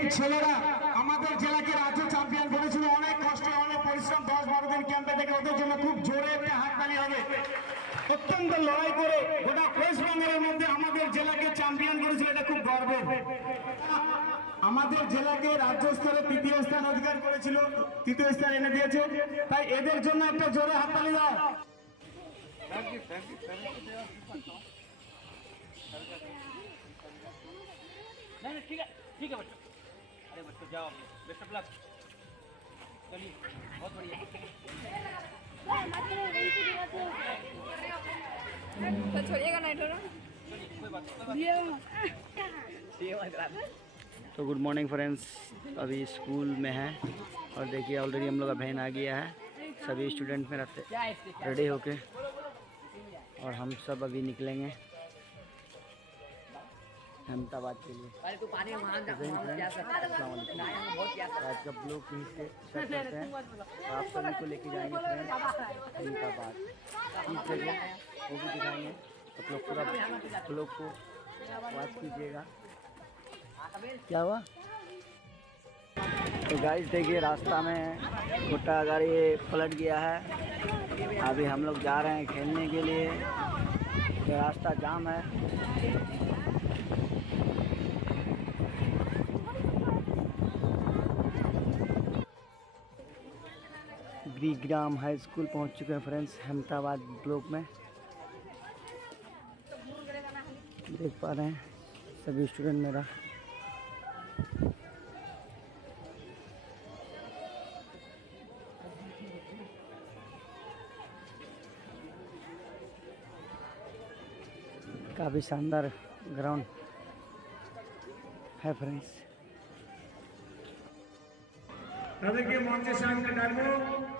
এই ছেলেরা আমাদের জেলাকে রাজ্য চ্যাম্পিয়ন করেছিল অনেক কষ্ট, অনেক পরিশ্রম, দশ বারো দিন ক্যাম্পে থেকে ওদের জন্য খুব জোরে একটা হাততালি হবে। অত্যন্ত লড়াই করে গোটা ওয়েস্ট বেঙ্গলের মধ্যে আমাদের জেলাকে চ্যাম্পিয়ন করেছিল, এটা খুব গর্বের। আমাদের জেলাকে রাজ্য স্তরে তৃতীয় স্থান অধিকার করেছিল, তৃতীয় স্থান এনে দিয়েছে। তাই এদের জন্য একটা জোরে হাততালি দাও। ঠিক আছে ঠিক আছে। है बच्चों जाओ। बेस्ट ऑफ़ लक चलिए बहुत बढ़िया। तो छोड़िएगा नहीं कोई बात कोई बात तो गुड मॉर्निंग फ्रेंड्स अभी स्कूल में है और देखिए ऑलरेडी हम लोग का बहन आ गया है। सभी स्टूडेंट में रहते रेडी होके। और हम सब अभी निकलेंगे। में के लिए। आज का करते हैं। तो आप सभी को लेके जाएँगे अहमदाबाद। किस जगह वो भी दिखाएँगे। आप लोग पूरा ब्लॉग को वॉच कीजिएगा। क्या हुआ? तो गाइस देखिए, रास्ता में छोटा गाड़ी पलट गया है। अभी हम लोग जा रहे हैं खेलने के लिए। ये रास्ता जाम है। डिग्री ग्राम हाई स्कूल पहुँच चुके हैं फ्रेंड्स अहमदाबाद ब्लॉक में। देख पा रहे हैं सभी स्टूडेंट मेरा। काफ़ी शानदार ग्राउंड है फ्रेंड्स। देखिए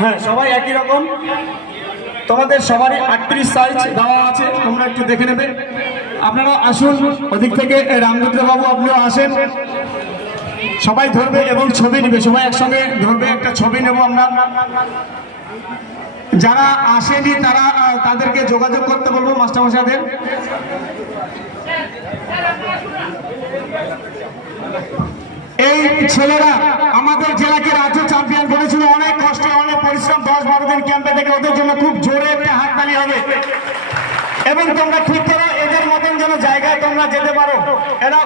হ্যাঁ সবাই একই রকম। তোমাদের সবারই আটত্রিশ সাইজ দেওয়া আছে, তোমরা একটু দেখে নেবে। আপনারা আসুন, ওদিক থেকে রামদুদ্র বাবু আপনিও আসেন। সবাই ধরবে এবং ছবি নেবে, সবাই একসঙ্গে ধরবে, একটা ছবি নেব আমরা। যারা আসেনি, তারা তাদেরকে যোগাযোগ করতে বলব মাস্টারমশাইদের। এই ছেলেরা আমাদের জেলাকে রাজ্য চ্যাম্পিয়ন করেছিল, অনেক কষ্ট পরিশ্রম দশ বারো দিন ক্যাম্পে থেকে ওদের জন্য খুব জোরে একটা হাততালি হবে। এবং তোমরা ঠিক করো, এদের মতন যেন জায়গায় তোমরা যেতে পারো। এরা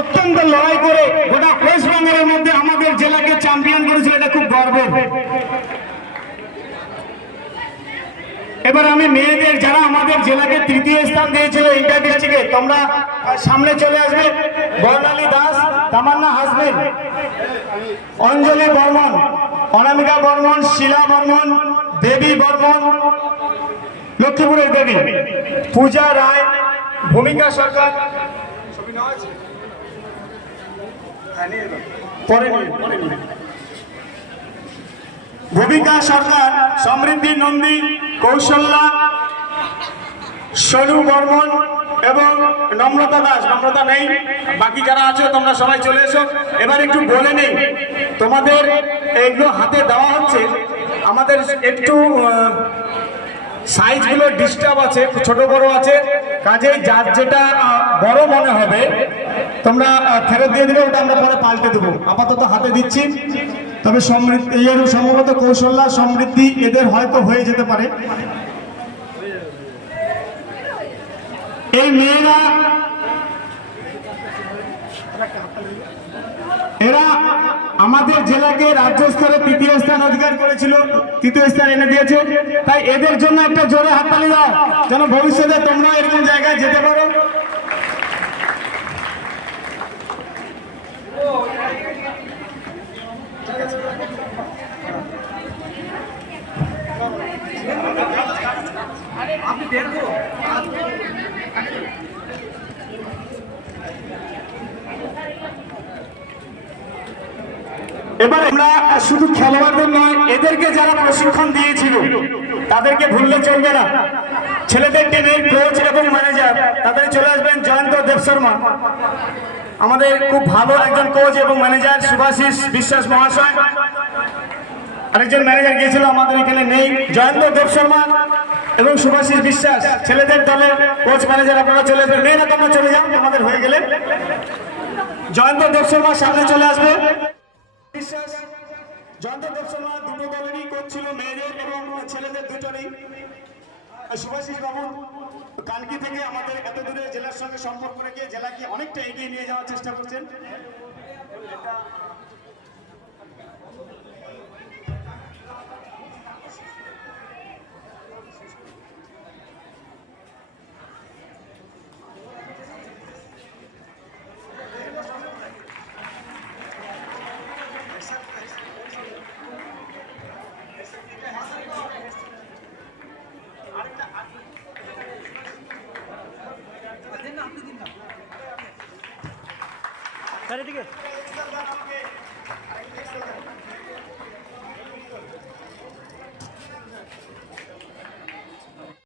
অত্যন্ত লড়াই করে গোটা ওয়েস্ট বেঙ্গলের মধ্যে আমাদের জেলাকে চ্যাম্পিয়ন করেছিল, এটা খুব গর্বের। এবার আমি মেয়েদের, যারা আমাদের জেলাকে তৃতীয় স্থান দিয়েছিল ইন্টার ডিস্ট্রিক্টে তোমরা সামনে চলে আসবে। বর্ণালী দাস, তামান্না হাসবেন অঞ্জলি বর্মন অনামিকা বর্মন, শিলা বর্মন, দেবী বর্মন, লক্ষ্মীপুরের দেবী, পূজা রায়, ভূমিকা সরকার। ভূমিকা সরকার, সমৃদ্ধি নন্দী, কৌশল্যা, সোনু বর্মন এবং নম্রতা দাস। নম্রতা নেই। বাকি যারা আছো, তোমরা সবাই চলে এসো। এবার একটু বলে নেই। তোমাদের এগুলো হাতে দেওয়া হচ্ছে। আমাদের একটু সাইজগুলো ডিস্টার্ব আছে, ছোট বড় আছে। কাজেই যার যেটা বড় মনে হবে, তোমরা ফেরত দিয়ে দিবে ওটা আমরা পরে পাল্টে দেবো। আপাতত হাতে দিচ্ছি। তবে সমৃদ্ধি এর সম্ভবত কৌশল্যা সমৃদ্ধি এদের হয়তো হয়ে যেতে পারে। এই মেয়েরা এরা আমাদের জেলাকে রাজ্য স্তরে তৃতীয় স্থান অধিকার করেছিল, তৃতীয় স্থান এনে দিয়েছে। তাই এদের জন্য একটা জোরে হাততালি দাও, যেন ভবিষ্যতে তোমরা এরকম জায়গায় যেতে পারো। এবার আমরা শুধু খেলোয়াড়দের নয়, এদেরকে যারা প্রশিক্ষণ দিয়েছিল, তাদেরকে ভুললে চলবে না। ছেলেদের টিমের কোচ এবং ম্যানেজার তাদের চলে আসবেন জয়ন্ত দেব শর্মা। আমাদের খুব ভালো একজন কোচ এবং ম্যানেজার সুভাষিস বিশ্বাস মহাশয়। আরেকজন ম্যানেজার গিয়েছিল আমাদের এখানে নেই, জয়ন্ত দেব শর্মা এবং সুভাষিস বিশ্বাস। ছেলেদের দলের কোচ ম্যানেজার আপনারা চলে আসবেন। মেয়েরা তোমরা চলে যাও আমাদের হয়ে গেলে। জয়ন্ত দেব শর্মা সামনে চলে আসবে। জয়ন্ত দেবশর্মা দুটো দলেরই কোচ ছিল, মেয়েদের এবং ছেলেদের দুটোরই। শুভাশিস বাবু, কালকে থেকে আমাদের এত দূরে জেলার সঙ্গে সম্পর্ক রেখে জেলাকে অনেকটা এগিয়ে নিয়ে যাওয়ার চেষ্টা করছেন। চারিদিকে